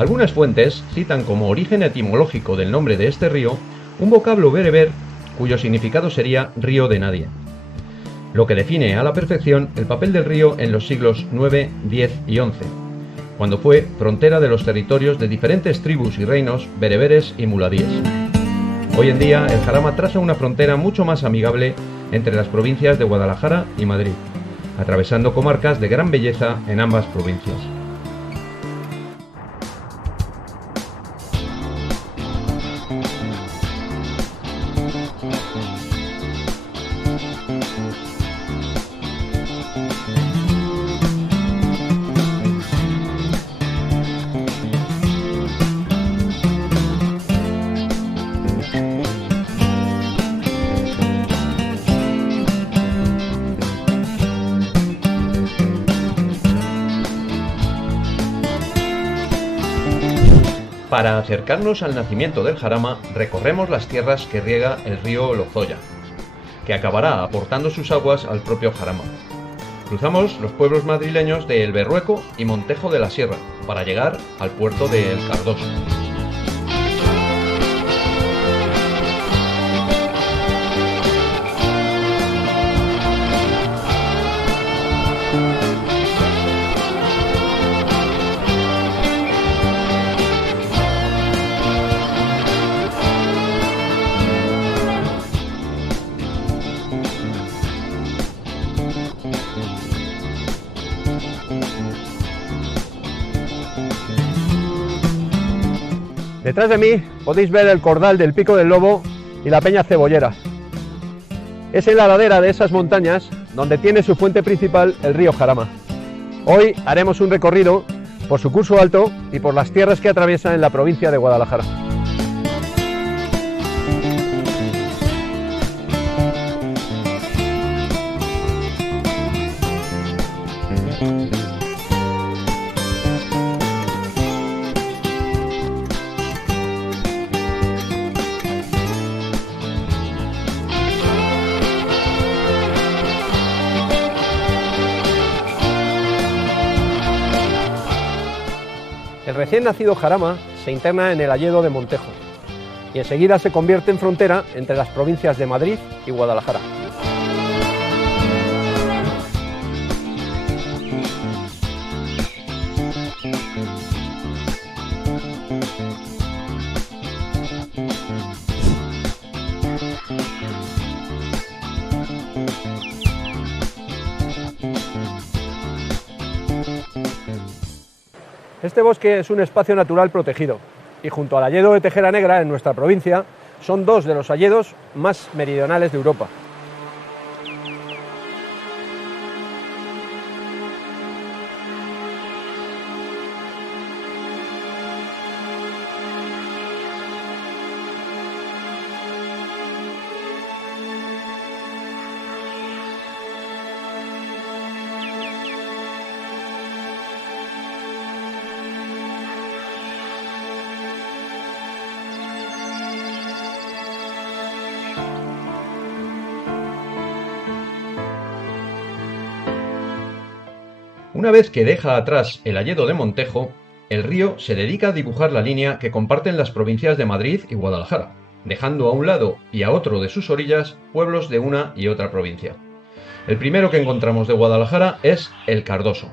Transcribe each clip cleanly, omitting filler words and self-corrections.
Algunas fuentes citan como origen etimológico del nombre de este río un vocablo bereber cuyo significado sería río de nadie, lo que define a la perfección el papel del río en los siglos IX, X y XI, cuando fue frontera de los territorios de diferentes tribus y reinos bereberes y muladíes. Hoy en día el Jarama traza una frontera mucho más amigable entre las provincias de Guadalajara y Madrid, atravesando comarcas de gran belleza en ambas provincias. Para acercarnos al nacimiento del Jarama, recorremos las tierras que riega el río Lozoya, que acabará aportando sus aguas al propio Jarama. Cruzamos los pueblos madrileños de El Berrueco y Montejo de la Sierra, para llegar al puerto de El Cardoso. Detrás de mí podéis ver el cordal del Pico del Lobo y la Peña Cebollera. Es en la ladera de esas montañas donde tiene su fuente principal el río Jarama. Hoy haremos un recorrido por su curso alto y por las tierras que atraviesa en la provincia de Guadalajara. El recién nacido Jarama se interna en el hayedo de Montejo y enseguida se convierte en frontera entre las provincias de Madrid y Guadalajara. Este bosque es un espacio natural protegido y junto al hayedo de Tejera Negra en nuestra provincia son dos de los hayedos más meridionales de Europa. Una vez que deja atrás el hayedo de Montejo, el río se dedica a dibujar la línea que comparten las provincias de Madrid y Guadalajara, dejando a un lado y a otro de sus orillas pueblos de una y otra provincia. El primero que encontramos de Guadalajara es El Cardoso.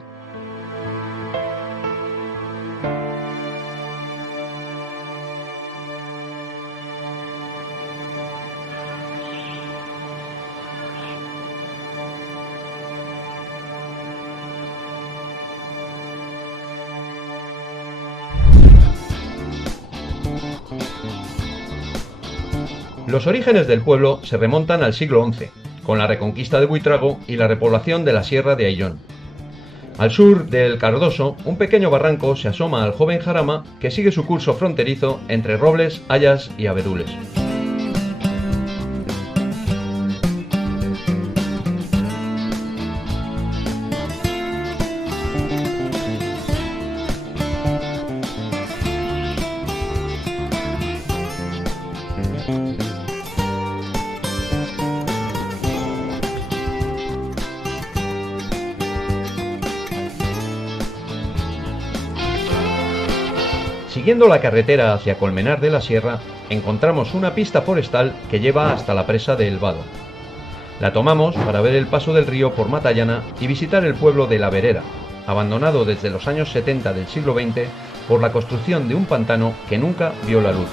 Los orígenes del pueblo se remontan al siglo XI, con la reconquista de Buitrago y la repoblación de la Sierra de Ayllón. Al sur del Cardoso, un pequeño barranco se asoma al joven Jarama que sigue su curso fronterizo entre robles, hayas y abedules. Siguiendo la carretera hacia Colmenar de la Sierra, encontramos una pista forestal que lleva hasta la presa de El Vado. La tomamos para ver el paso del río por Matallana y visitar el pueblo de La Verera, abandonado desde los años 70 del siglo XX por la construcción de un pantano que nunca vio la luz.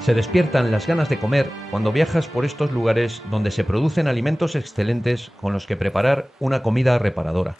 Se despiertan las ganas de comer cuando viajas por estos lugares donde se producen alimentos excelentes con los que preparar una comida reparadora.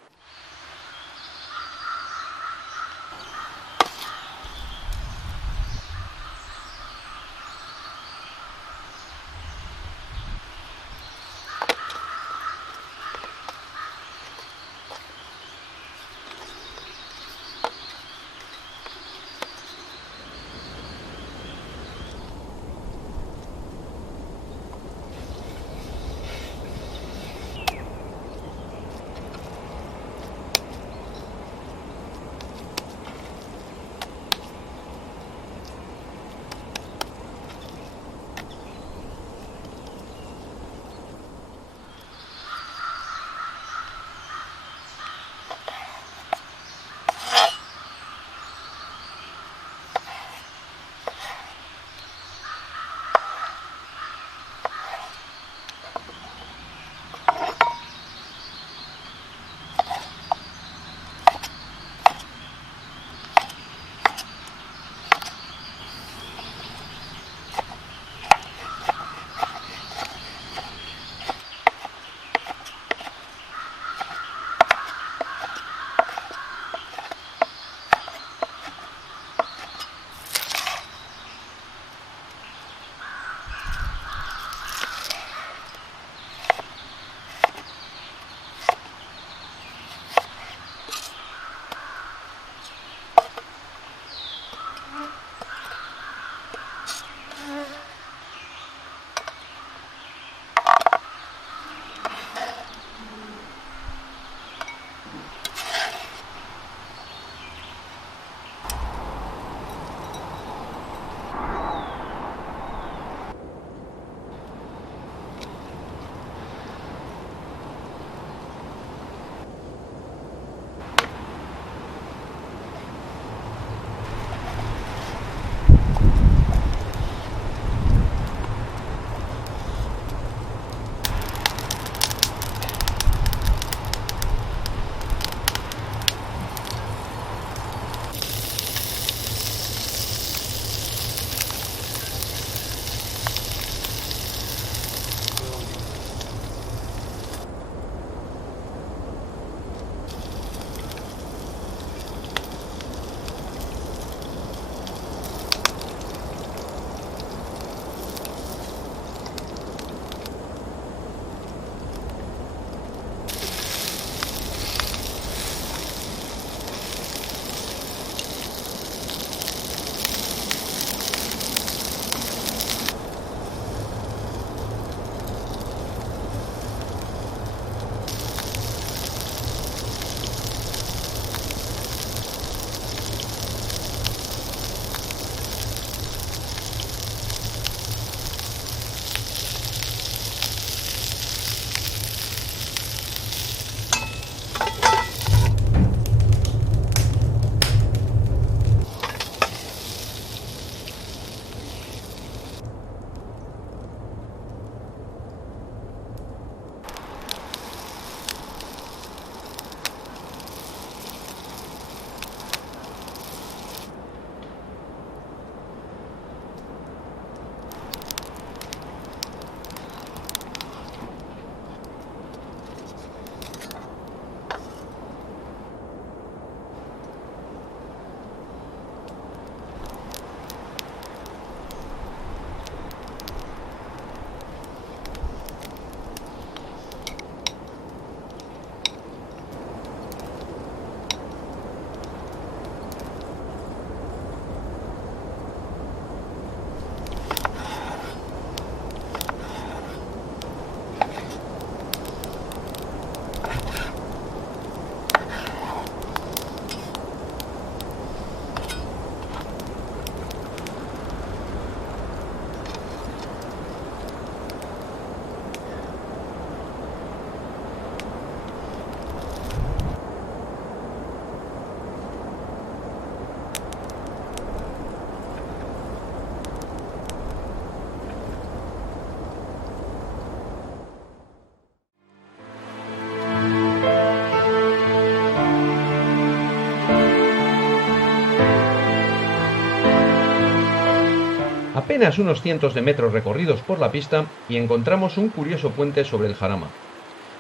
Apenas unos cientos de metros recorridos por la pista y encontramos un curioso puente sobre el Jarama.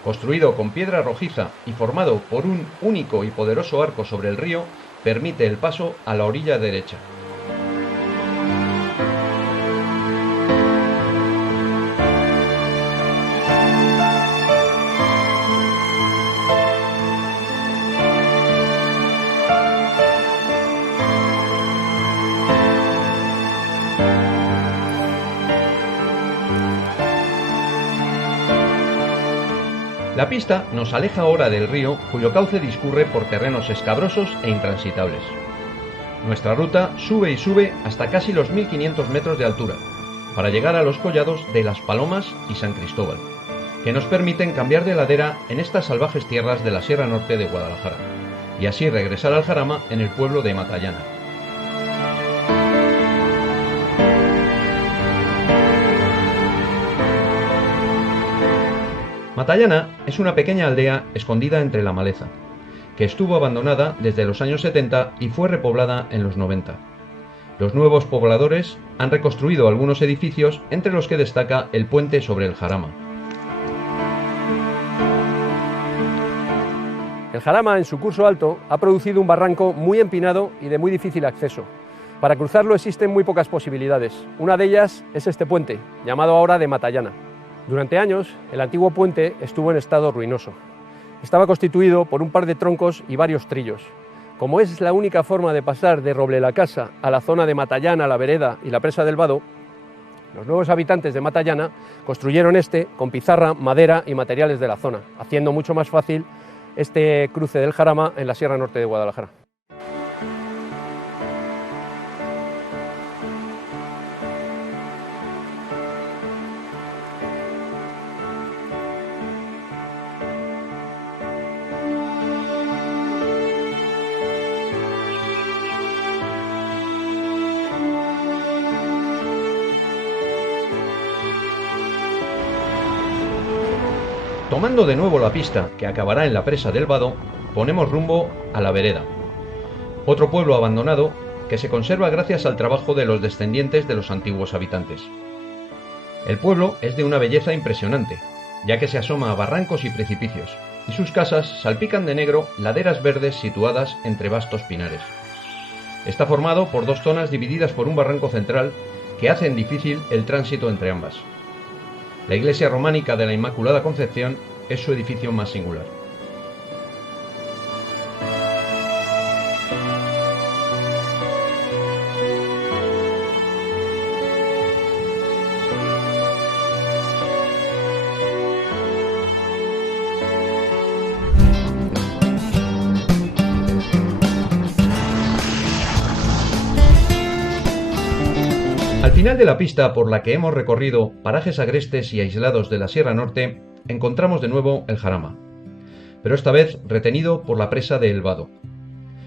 Construido con piedra rojiza y formado por un único y poderoso arco sobre el río, permite el paso a la orilla derecha. La pista nos aleja ahora del río, cuyo cauce discurre por terrenos escabrosos e intransitables. Nuestra ruta sube y sube hasta casi los 1500 metros de altura, para llegar a los collados de Las Palomas y San Cristóbal, que nos permiten cambiar de ladera en estas salvajes tierras de la Sierra Norte de Guadalajara, y así regresar al Jarama en el pueblo de Matallana. Matallana es una pequeña aldea escondida entre la maleza, que estuvo abandonada desde los años 70 y fue repoblada en los 90. Los nuevos pobladores han reconstruido algunos edificios, entre los que destaca el puente sobre el Jarama. El Jarama, en su curso alto, ha producido un barranco muy empinado y de muy difícil acceso. Para cruzarlo existen muy pocas posibilidades. Una de ellas es este puente, llamado ahora de Matallana. Durante años, el antiguo puente estuvo en estado ruinoso. Estaba constituido por un par de troncos y varios trillos. Como es la única forma de pasar de Roble-la-Casa a la zona de Matallana, la Vereda y la Presa del Vado, los nuevos habitantes de Matallana construyeron este con pizarra, madera y materiales de la zona, haciendo mucho más fácil este cruce del Jarama en la Sierra Norte de Guadalajara. Tomando de nuevo la pista que acabará en la Presa del Vado, ponemos rumbo a la Vereda, otro pueblo abandonado que se conserva gracias al trabajo de los descendientes de los antiguos habitantes. El pueblo es de una belleza impresionante, ya que se asoma a barrancos y precipicios, y sus casas salpican de negro laderas verdes situadas entre vastos pinares. Está formado por dos zonas divididas por un barranco central que hacen difícil el tránsito entre ambas. La iglesia románica de la Inmaculada Concepción es su edificio más singular. Al final de la pista por la que hemos recorrido parajes agrestes y aislados de la Sierra Norte, encontramos de nuevo el Jarama, pero esta vez retenido por la presa de El Vado.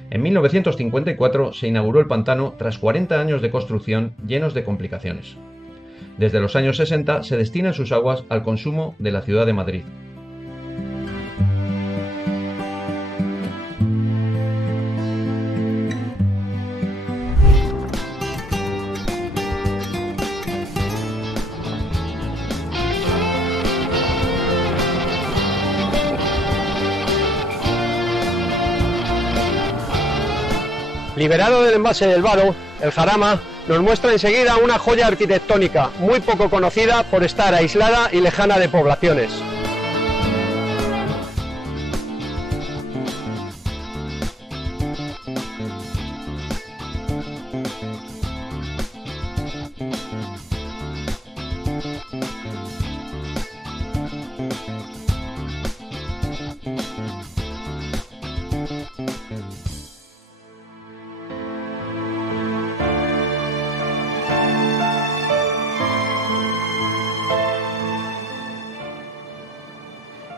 En 1954 se inauguró el pantano tras 40 años de construcción llenos de complicaciones. Desde los años 60 se destinan sus aguas al consumo de la ciudad de Madrid. Liberado del embalse del Vado, el Jarama nos muestra enseguida una joya arquitectónica muy poco conocida por estar aislada y lejana de poblaciones.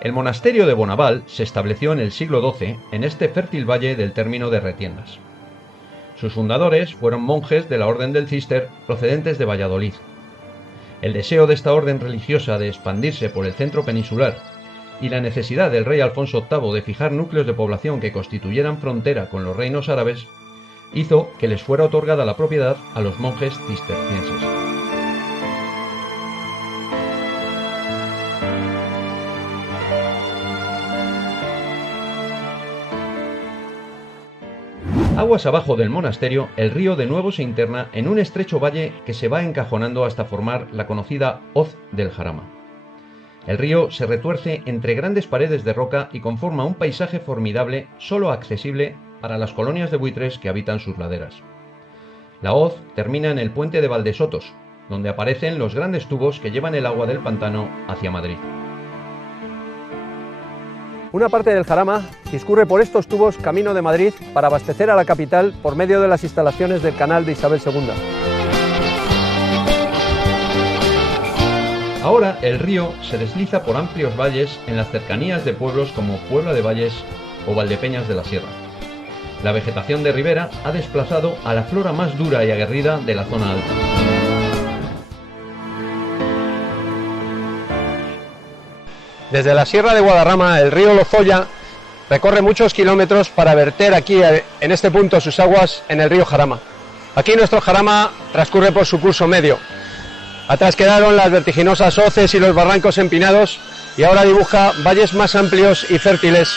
El monasterio de Bonaval se estableció en el siglo XII en este fértil valle del término de Retiendas. Sus fundadores fueron monjes de la Orden del Císter procedentes de Valladolid. El deseo de esta orden religiosa de expandirse por el centro peninsular y la necesidad del rey Alfonso VIII de fijar núcleos de población que constituyeran frontera con los reinos árabes hizo que les fuera otorgada la propiedad a los monjes cistercienses. Aguas abajo del monasterio, el río de nuevo se interna en un estrecho valle que se va encajonando hasta formar la conocida hoz del Jarama. El río se retuerce entre grandes paredes de roca y conforma un paisaje formidable solo accesible para las colonias de buitres que habitan sus laderas. La hoz termina en el puente de Valdesotos, donde aparecen los grandes tubos que llevan el agua del pantano hacia Madrid. Una parte del Jarama discurre por estos tubos camino de Madrid para abastecer a la capital por medio de las instalaciones del canal de Isabel II. Ahora el río se desliza por amplios valles en las cercanías de pueblos como Puebla de Valles o Valdepeñas de la Sierra. La vegetación de ribera ha desplazado a la flora más dura y aguerrida de la zona alta. Desde la Sierra de Guadarrama, el río Lozoya recorre muchos kilómetros para verter aquí, en este punto, sus aguas en el río Jarama. Aquí nuestro Jarama transcurre por su curso medio. Atrás quedaron las vertiginosas hoces y los barrancos empinados y ahora dibuja valles más amplios y fértiles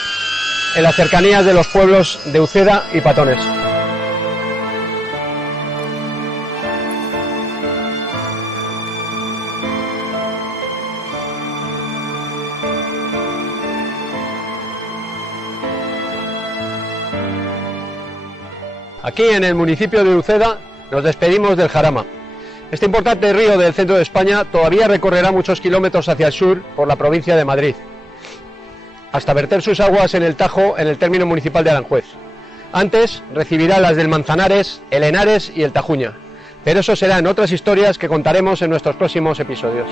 en las cercanías de los pueblos de Uceda y Patones. Aquí en el municipio de Uceda nos despedimos del Jarama. Este importante río del centro de España todavía recorrerá muchos kilómetros hacia el sur por la provincia de Madrid, hasta verter sus aguas en el Tajo en el término municipal de Aranjuez. Antes recibirá las del Manzanares, el Henares y el Tajuña, pero eso serán otras historias que contaremos en nuestros próximos episodios.